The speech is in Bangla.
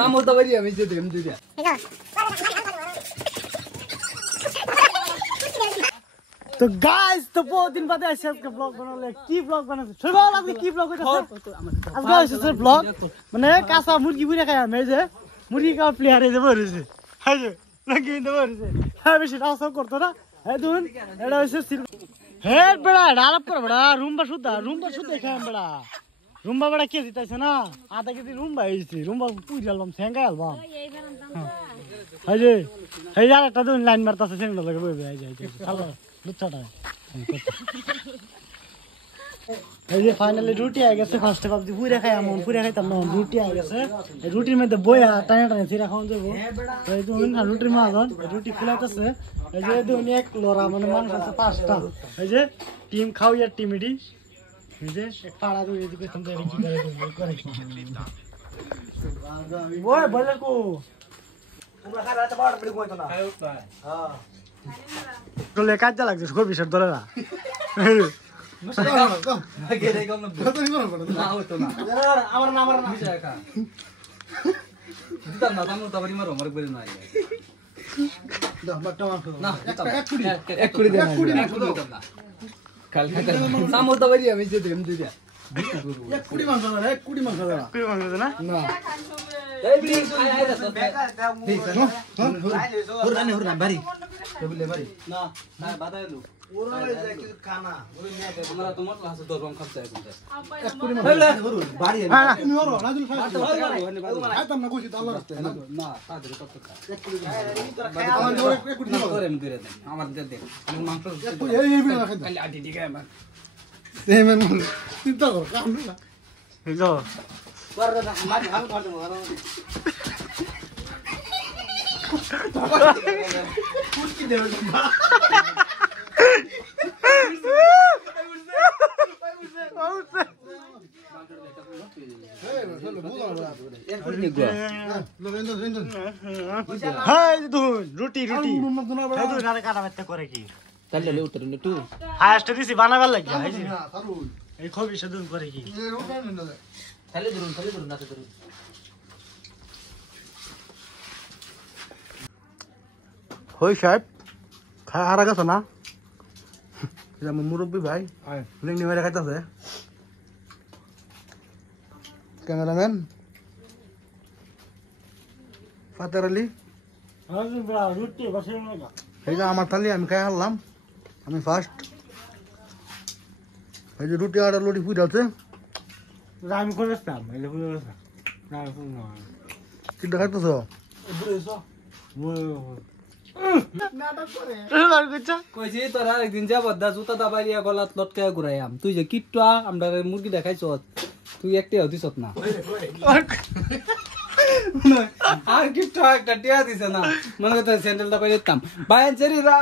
Samo to bari আমি যেতে এমনি দিয়া तो गाइस तो बहुत दिन बाद ऐसे का ब्लॉग बना ले की ब्लॉग बना छोड़ बाबा आपने की ब्लॉग होता है अब गाइस सर ब्लॉग माने कासा मुर्गी बुरे खाया मैं जे मुर्गी का प्लेयर है जबर से है जे लगी इन जबर से है बेसी रासो करतो ना है दुन एड़ा वैसे सिर हे बड़ा डालप कर बड़ा रूम पर शुद्ध खाया बड़ा रूम बड़ा के दिता है ना आधा के रूम भाई से रूम पूरी एल्बम सेंगा एल्बम है जे है यार ता दुन लाइन मारता से सेंगा लगे बे जाए चलो लुच्चाटा ये फाइनली रोटी आ गए फर्स्ट बार पूरे खाया हम पूरे खाई तब ना रोटी आ गए रोटी में तो बोया टाइम टाइम सिरा खाऊं जो तो ये तो उनका रोटी में आगन रोटी खिलाता से ये तो एक लोरा मन मान से पांचटा ये टीम खाओ या टीम डी ये एक पाड़ा दो ये कोई तुम तो करे वो बोले को पूरा खा रहा था बाहर पड़ी कोई तो ना हां तो ले काट लग जस को विषय धरे ना गेले कोन ना होतो ना আমার না বিষয় का দিতাম না তামু তবরি মারো মার বলি না দাও বাটা না এক কুড়ি দেন না কাল খাতা তামু তবরি আমি যেতে এমনি দিয়া এক কুড়ি মাংস দাও এক কুড়ি মাংস দাও না না এই বিড়ি আই দাও ঠিক আছে হুরদানে বাড়ি টেবিলে বাড়ি না না বাদাইলু ওরা যে খানা ওরে নিয়া দে তোমরা তোমার লাসে দরবাম খাচ্ছে কোনটা এক কুড়ি মাংস হরু বাড়ি তুমি হরো না দিল খাইতাম না কইছি তো আল্লাহর রাস্তায় না তাদের কত এক কুড়ি আমার জোরে এক কুড়ি করে আমি দিয়ে দেন আমার দিয়ে দে আমি মাংস এই বিড়ি খাইতাম খালি আটি দিকে আমার সেমেন চিন্তা কর কাম না হেলো কররে না মারি আমি ধর দেব কুটকি দেব रोटी रोटी काटा बात करे की তাহলে লে উত্তর টু ফার্স্ট দিছি বানাবার লাগি আইছি এই খবি সদুন করে কি তাহলে ধরুন না তো ধরুন হই সাহেব খায় হারা গেছ না এটা আমার মুরব্বী ভাই লিংনি মেরে খাইতেছে ক্যামেরাম্যান ফাতের আলী রুটি বসে এই যে আমার থালি আমি খাই হারলাম আমি ফার্স্ট এই যে রুটি আর লুটি ফুট আছে আমি করেছিলাম কি দেখাইতেছ কইছি তোরা একদিন যাব দা জুতা দাবাইয়া গলাত লটকায় ঘুরাইয়াম তুই যে কিট্টা আমরা মুরগি দেখাইছ তুই একটে হতিস না আর কিট্টা একটা টিয়া দিছ না মনে কথা স্যান্ডেলটা পাই দিতাম বায়ান চেরিরা